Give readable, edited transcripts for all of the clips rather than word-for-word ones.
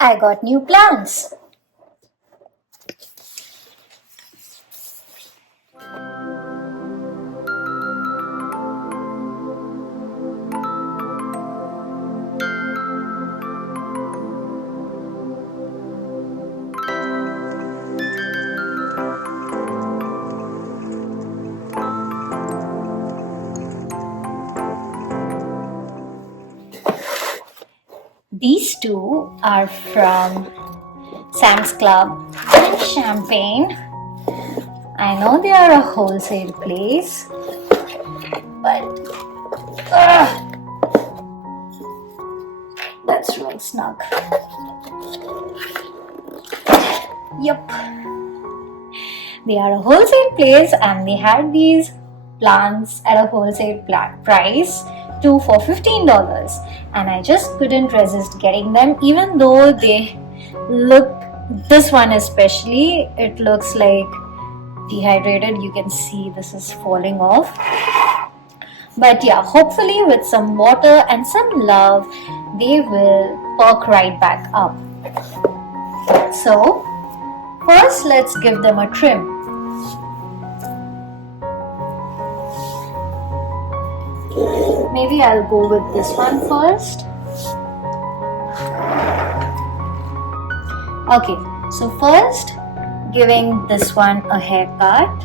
I got new plants. These two are from Sam's Club and Champagne. I know they are a wholesale place, but that's real snug. Yup. They are a wholesale place and they had these plants at a wholesale price, two for $15, and I just couldn't resist getting them, even though they look, this one especially, it looks like dehydrated. You can see this is falling off, but yeah, hopefully with some water and some love they will perk right back up. So first let's give them a trim. Maybe I'll go with this one first. Okay, so first giving this one a haircut.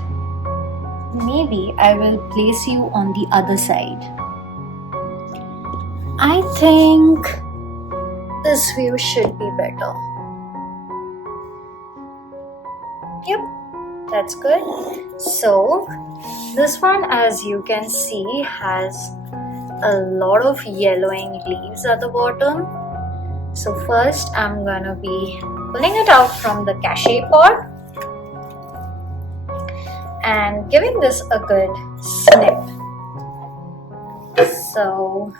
Maybe I will place you on the other side. I think this view should be better. Yep, that's good. So this one, as you can see, has a lot of yellowing leaves at the bottom. So first I'm gonna be pulling it out from the cachet pot and giving this a good snip. So,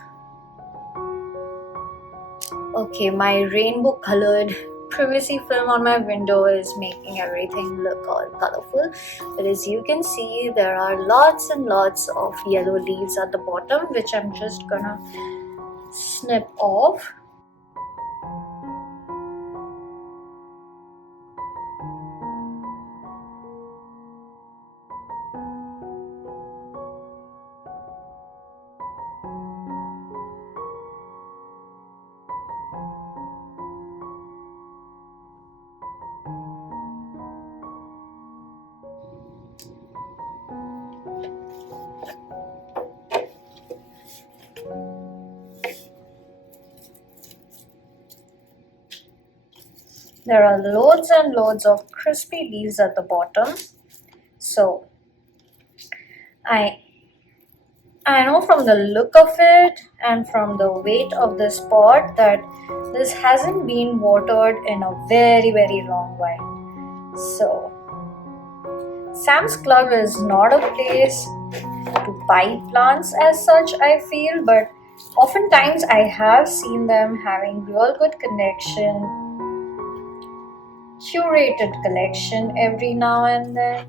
okay, my rainbow colored privacy film on my window is making everything look all colorful, but as you can see, there are lots and lots of yellow leaves at the bottom, which I'm just gonna snip off. There are loads and loads of crispy leaves at the bottom. So I know from the look of it and from the weight of this pot that this hasn't been watered in a very long while. So Sam's Club is not a place to buy plants as such, I feel, but oftentimes I have seen them having real good connection, curated collection every now and then.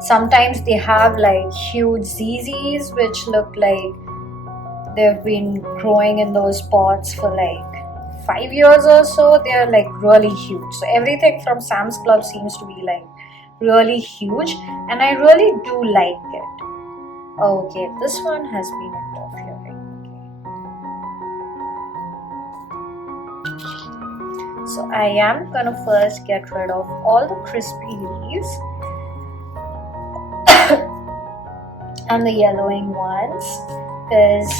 Sometimes they have like huge ZZs which look like they've been growing in those pots for like 5 years or so. They are like really huge. So everything from Sam's Club seems to be like really huge, and I really do like it. Okay, this one has been interfering. Okay. So I am gonna first get rid of all the crispy leaves and the yellowing ones, because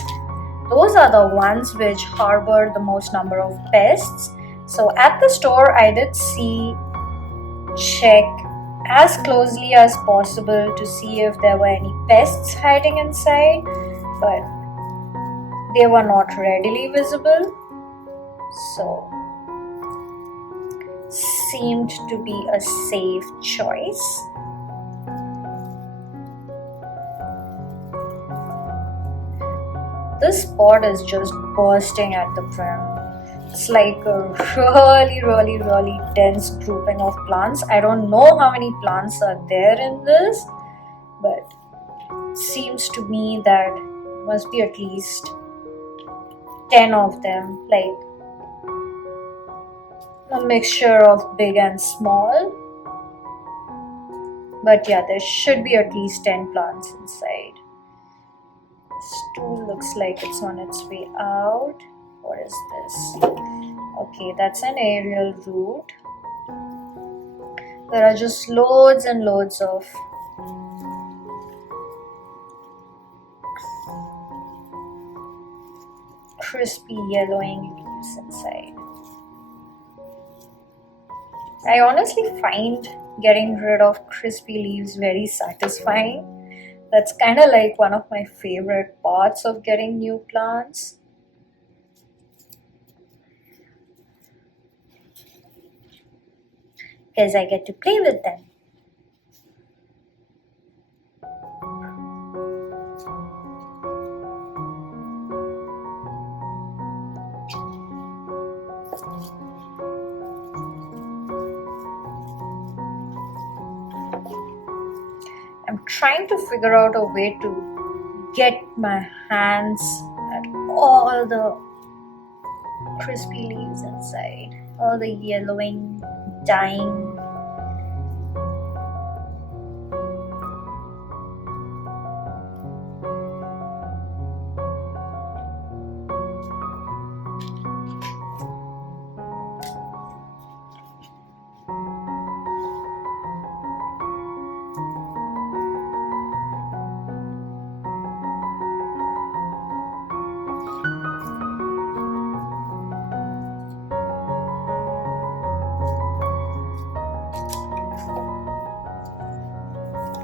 those are the ones which harbor the most number of pests. So at the store I did check as closely as possible to see if there were any pests hiding inside, but they were not readily visible. So seemed to be a safe choice. This pot is just bursting at the brim. It's like a really dense grouping of plants. I don't know how many plants are there in this, but it seems to me that must be at least 10 of them, like a mixture of big and small. But yeah, there should be at least 10 plants inside. This stool looks like it's on its way out. What is this? Okay, that's an aerial root. There are just loads and loads of crispy yellowing leaves inside. I honestly find getting rid of crispy leaves very satisfying. That's kind of like one of my favorite parts of getting new plants. Because I get to play with them. I'm trying to figure out a way to get my hands at all the crispy leaves inside, all the yellowing, dying.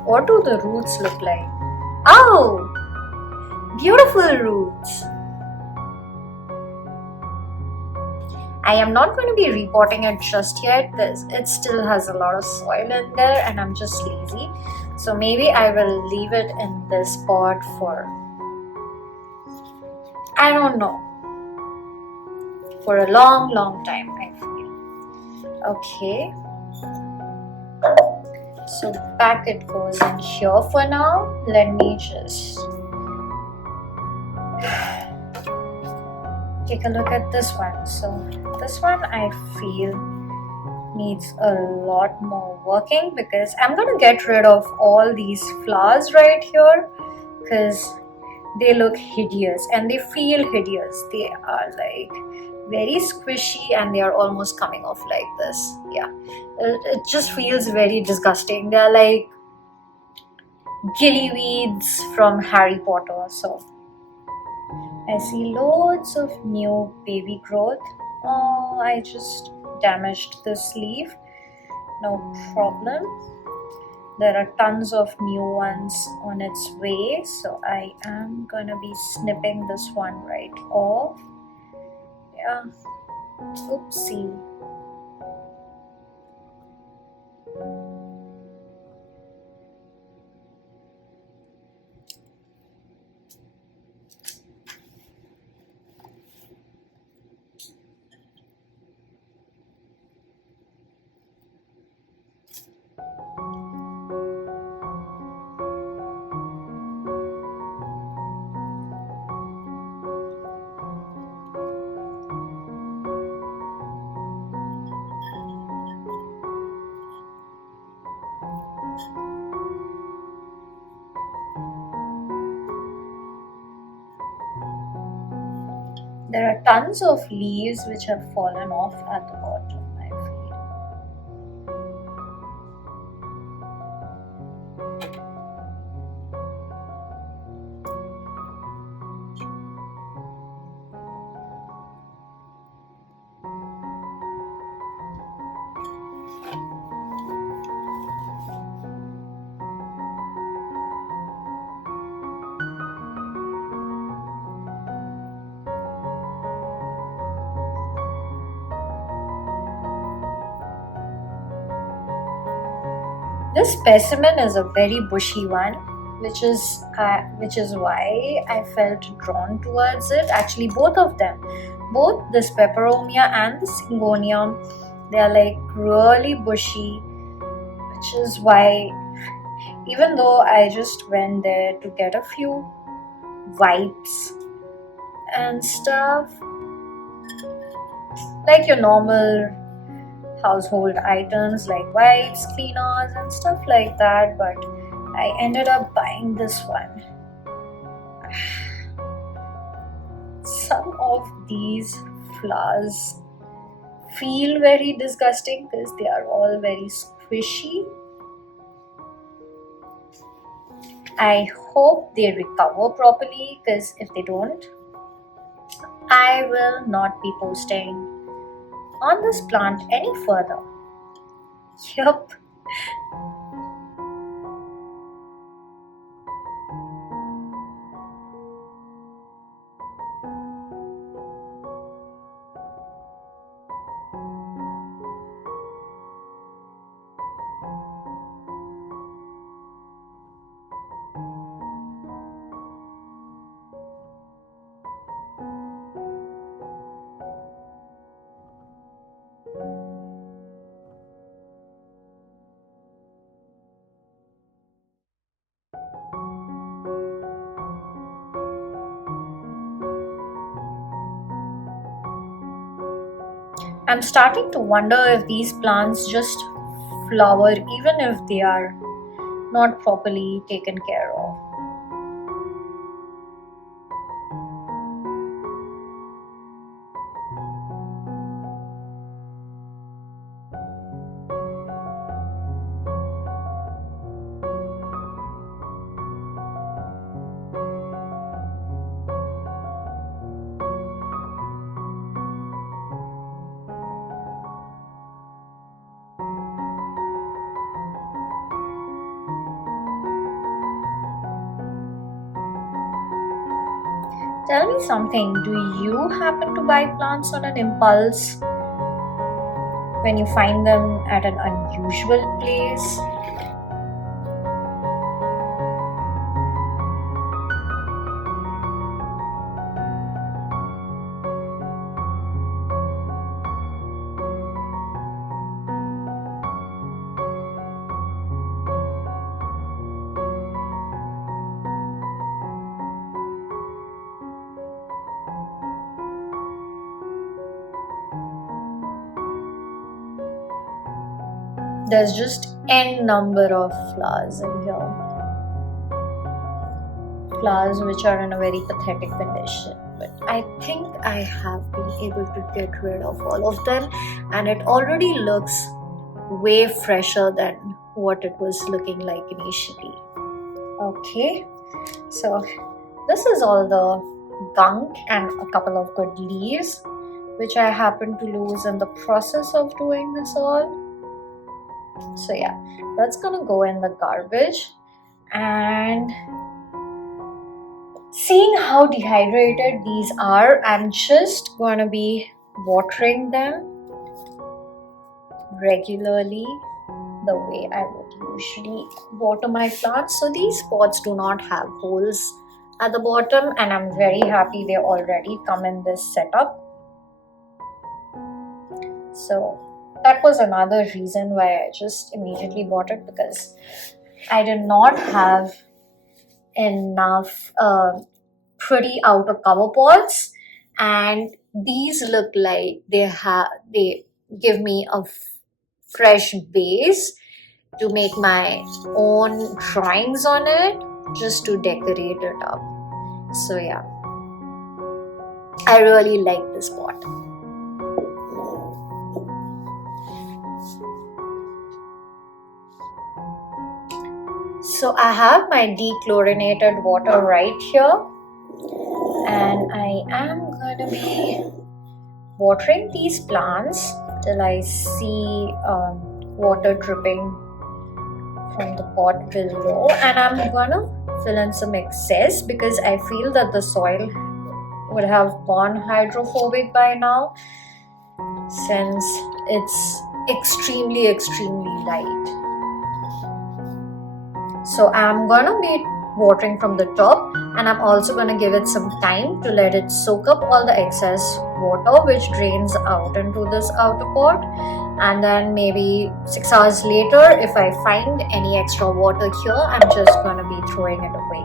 What do the roots look like? Oh! Beautiful roots! I am not going to be repotting it just yet because it still has a lot of soil in there and I'm just lazy. So maybe I will leave it in this pot for, I don't know, for a long time, I feel. Okay. So back it goes in here for now. Let me just take a look at this one. So this one I feel needs a lot more working because I'm going to get rid of all these flowers right here because they look hideous and they feel hideous. They are like very squishy and they are almost coming off like this. Yeah, it just feels very disgusting. They are like gillyweeds from Harry Potter. So I see loads of new baby growth. Oh, I just damaged this leaf. No problem. There are tons of new ones on its way, so I am gonna be snipping this one right off. Yeah. Oopsie. There are tons of leaves which have fallen off at the bottom, I feel. This specimen is a very bushy one, which is why I felt drawn towards it. Actually, both of them, both this peperomia and the syngonium, they are like really bushy, which is why even though I just went there to get a few wipes and stuff, like your normal household items like wipes, cleaners and stuff like that, but I ended up buying this one. Some of these flowers feel very disgusting because they are all very squishy. I hope they recover properly, because if they don't, I will not be posting on this plant any further. Yup. I'm starting to wonder if these plants just flower even if they are not properly taken care of. Tell me something, do you happen to buy plants on an impulse when you find them at an unusual place? There's just n number of flowers in here. Flowers which are in a very pathetic condition. But I think I have been able to get rid of all of them, and it already looks way fresher than what it was looking like initially. Okay, so this is all the gunk and a couple of good leaves which I happened to lose in the process of doing this all. So yeah, that's gonna go in the garbage. And seeing how dehydrated these are, I'm just gonna be watering them regularly the way I would usually water my plants. So these pots do not have holes at the bottom, and I'm very happy they already come in this setup. So that was another reason why I just immediately bought it, because I did not have enough pretty outer cover pots, and these look like they give me a fresh base to make my own drawings on it, just to decorate it up. So yeah, I really like this pot. So I have my dechlorinated water right here, and I am going to be watering these plants till I see water dripping from the pot below, and I'm going to fill in some excess because I feel that the soil would have gone hydrophobic by now, since it's extremely light. So I'm gonna be watering from the top, and I'm also gonna give it some time to let it soak up all the excess water which drains out into this outer pot, and then maybe 6 hours later, if I find any extra water here, I'm just gonna be throwing it away.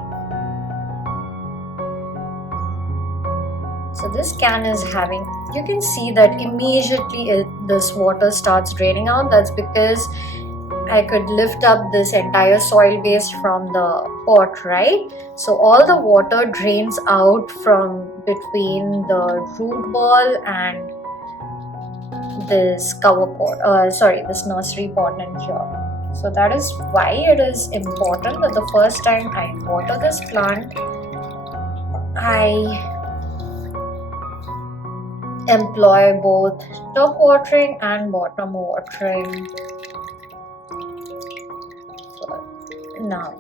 So this can is having, you can see that immediately this water starts draining out. That's because I could lift up this entire soil base from the pot, right? So all the water drains out from between the root ball and this cover pot, this nursery pot in here. So that is why it is important that the first time I water this plant, I employ both top watering and bottom watering. So now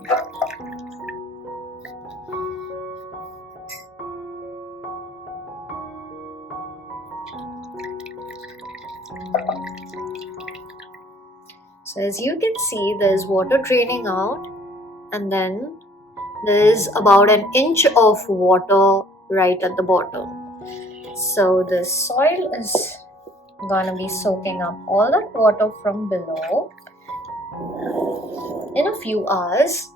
so as you can see, there's water draining out, and then there's about an inch of water right at the bottom. So the soil is gonna be soaking up all that water from below in a few hours,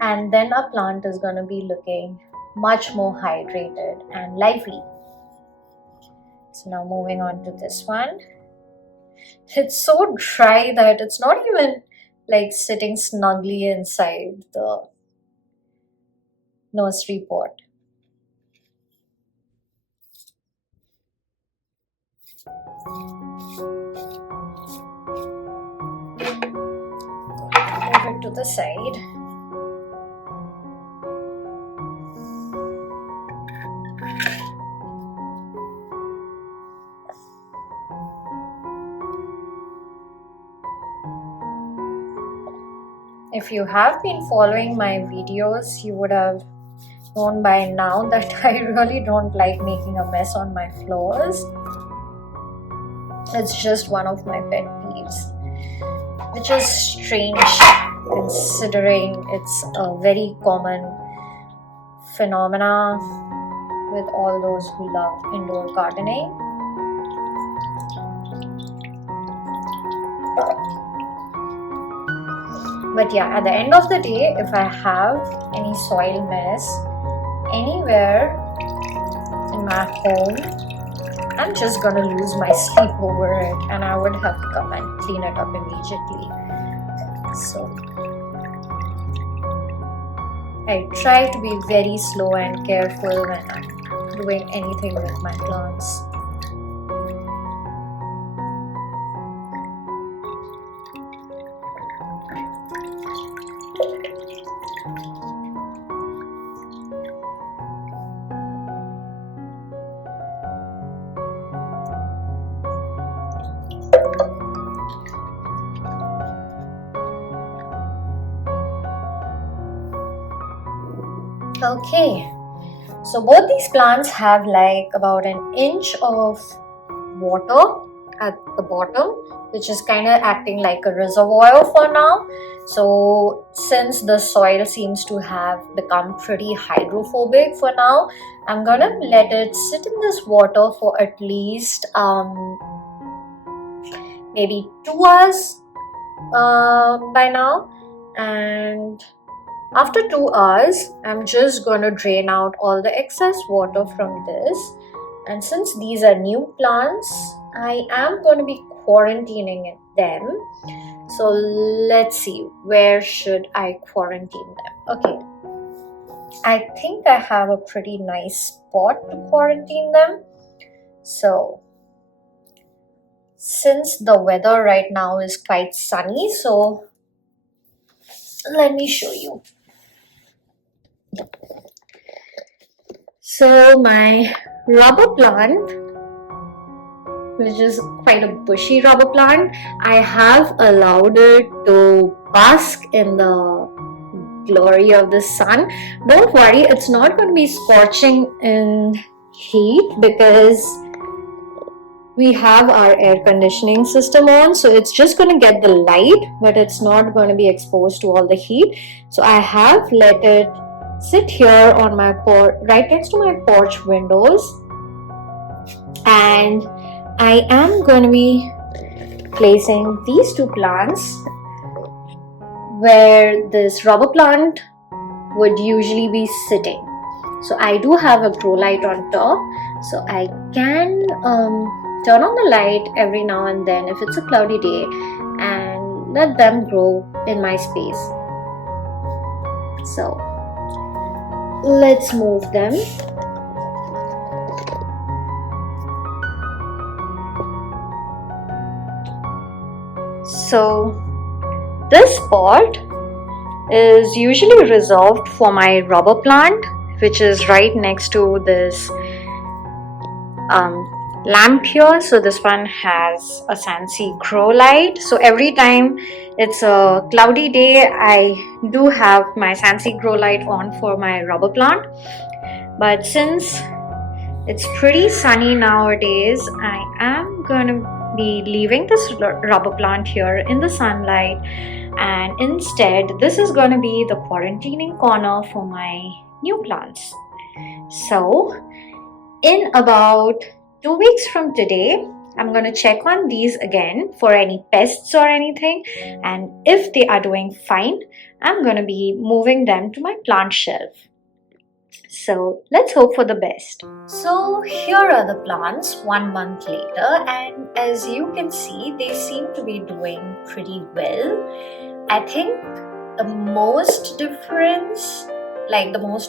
and then our plant is gonna be looking much more hydrated and lively. So now moving on to this one. It's so dry that it's not even like sitting snugly inside the nursery pot. Move it to the side. If you have been following my videos, you would have known by now that I really don't like making a mess on my floors. It's just one of my pet peeves, which is strange considering it's a very common phenomena with all those who love indoor gardening. But yeah, at the end of the day, if I have any soil mess anywhere in my home, I'm just gonna lose my sleep over it, and I would have to come and clean it up immediately. So I try to be very slow and careful when I'm doing anything with my plants. Okay, so both these plants have like about an inch of water at the bottom, which is kind of acting like a reservoir for now. So since the soil seems to have become pretty hydrophobic for now, I'm gonna let it sit in this water for at least maybe 2 hours by now. And after 2 hours, I'm just going to drain out all the excess water from this. And since these are new plants, I am going to be quarantining them. So let's see, where should I quarantine them? Okay, I think I have a pretty nice spot to quarantine them. So since the weather right now is quite sunny, so let me show you. So my rubber plant, which is quite a bushy rubber plant, I have allowed it to bask in the glory of the sun. Don't worry, it's not going to be scorching in heat because we have our air conditioning system on, so it's just going to get the light, but it's not going to be exposed to all the heat. So I have let it sit here on my porch, right next to my porch windows, and I am going to be placing these two plants where this rubber plant would usually be sitting. So I do have a grow light on top, so I can turn on the light every now and then if it's a cloudy day and let them grow in my space. So let's move them. So this pot is usually reserved for my rubber plant, which is right next to this lamp here. So this one has a fancy grow light. So every time it's a cloudy day, I do have my fancy grow light on for my rubber plant. But since it's pretty sunny nowadays, I am gonna be leaving this rubber plant here in the sunlight, and instead this is gonna be the quarantining corner for my new plants. So in about 2 weeks from today, I'm going to check on these again for any pests or anything, and if they are doing fine, I'm going to be moving them to my plant shelf. So let's hope for the best. So here are the plants 1 month later, and as you can see, they seem to be doing pretty well. I think the most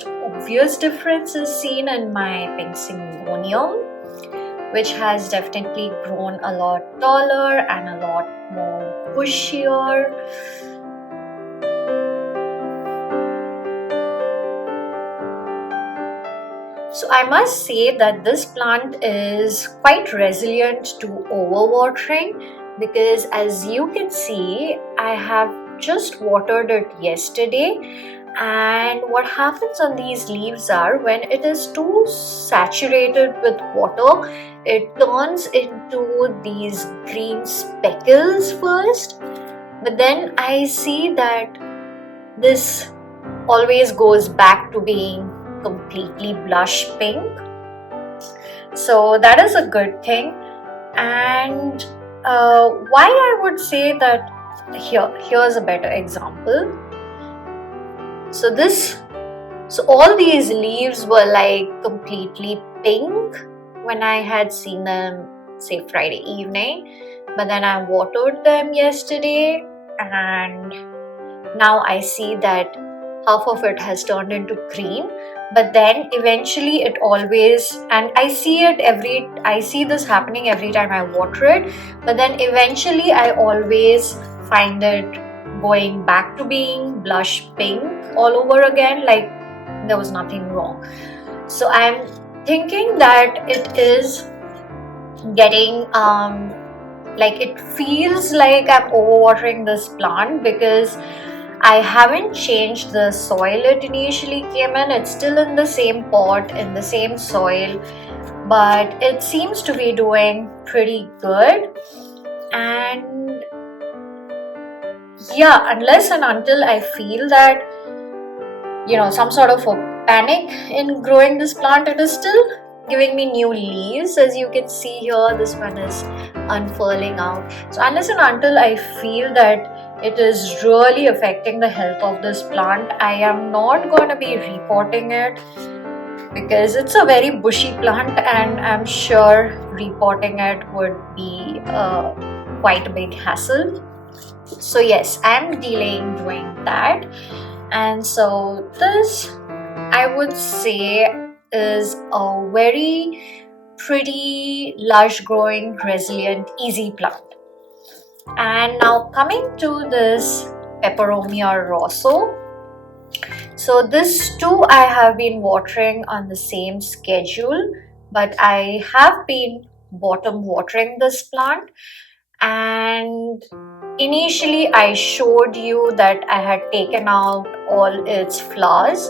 obvious difference is seen in my pink syngonium, which has definitely grown a lot taller and a lot more bushier. So I must say that this plant is quite resilient to overwatering, because as you can see, I have just watered it yesterday, and what happens on these leaves are, when it is too saturated with water, it turns into these green speckles first, but then I see that this always goes back to being completely blush pink. So that is a good thing. And why I would say that, here's a better example. So all these leaves were like completely pink when I had seen them, say, Friday evening, but then I watered them yesterday, and now I see that half of it has turned into green, but then eventually it always, and I see this happening every time I water it, but then eventually I always find it going back to being blush pink all over again, like there was nothing wrong. So I'm thinking that it is getting like, it feels like I'm overwatering this plant because I haven't changed the soil it initially came in. It's still in the same pot, in the same soil, but it seems to be doing pretty good. And yeah, unless and until I feel that, some sort of a panic in growing this plant, it is still giving me new leaves. As you can see here, this one is unfurling out. So unless and until I feel that it is really affecting the health of this plant, I am not going to be repotting it, because it's a very bushy plant and I'm sure repotting it would be quite a big hassle. So yes, I'm delaying doing that. And so this, I would say, is a very pretty, lush growing, resilient, easy plant. And now coming to this peperomia rosso. So this too I have been watering on the same schedule, but I have been bottom watering this plant, and initially I showed you that I had taken out all its flowers.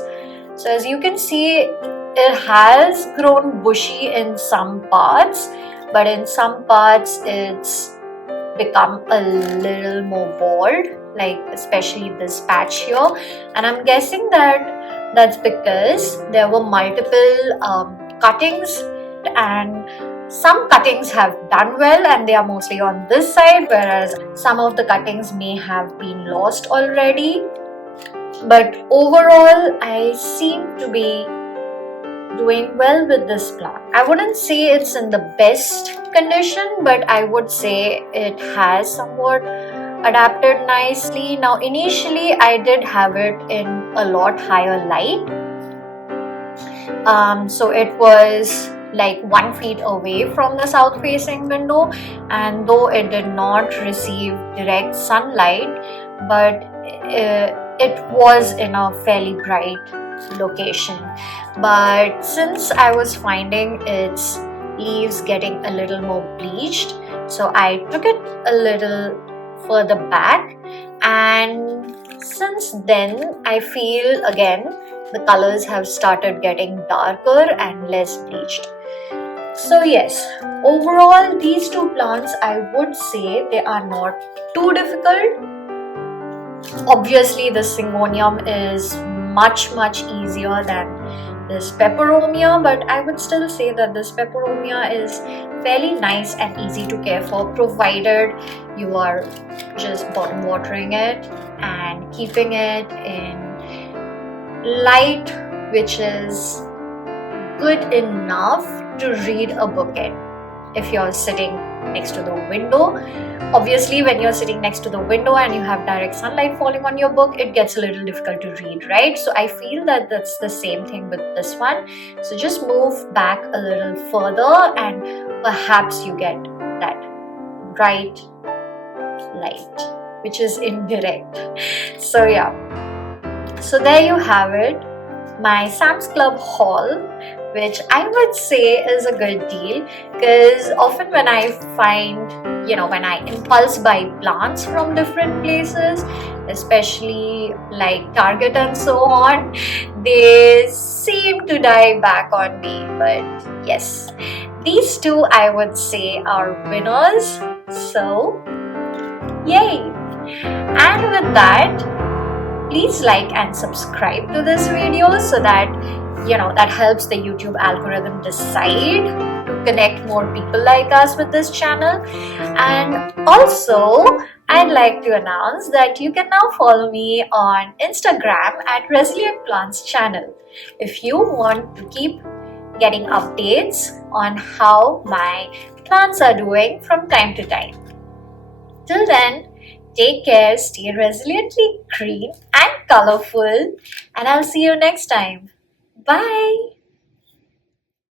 So as you can see, it has grown bushy in some parts, but in some parts it's become a little more bald, like especially this patch here, and I'm guessing that that's because there were multiple cuttings, and some cuttings have done well and they are mostly on this side, whereas some of the cuttings may have been lost already. But overall, I seem to be doing well with this plant. I wouldn't say it's in the best condition, but I would say it has somewhat adapted nicely. Now initially I did have it in a lot higher light, so it was like 1 feet away from the south facing window, and though it did not receive direct sunlight, but it was in a fairly bright location. But since I was finding its leaves getting a little more bleached, so I took it a little further back, and since then I feel again the colors have started getting darker and less bleached. So yes, overall these two plants, I would say they are not too difficult. Obviously the syngonium is much easier than this peperomia, but I would still say that this peperomia is fairly nice and easy to care for, provided you are just bottom watering it and keeping it in light which is good enough to read a book in. If you're sitting next to the window, obviously when you're sitting next to the window and you have direct sunlight falling on your book, it gets a little difficult to read, right? So I feel that that's the same thing with this one. So just move back a little further and perhaps you get that bright light which is indirect. So yeah, so there you have it, my Sam's Club haul, which I would say is a good deal, because often when I find, when I impulse buy plants from different places, especially like Target and so on, they seem to die back on me. But yes, these two I would say are winners. So yay! And with that, please like and subscribe to this video so that that helps the YouTube algorithm decide to connect more people like us with this channel. And also I'd like to announce that you can now follow me on Instagram at Resilient Plants channel if you want to keep getting updates on how my plants are doing from time to time. Till then, take care, stay resiliently green and colorful, and I'll see you next time. Bye!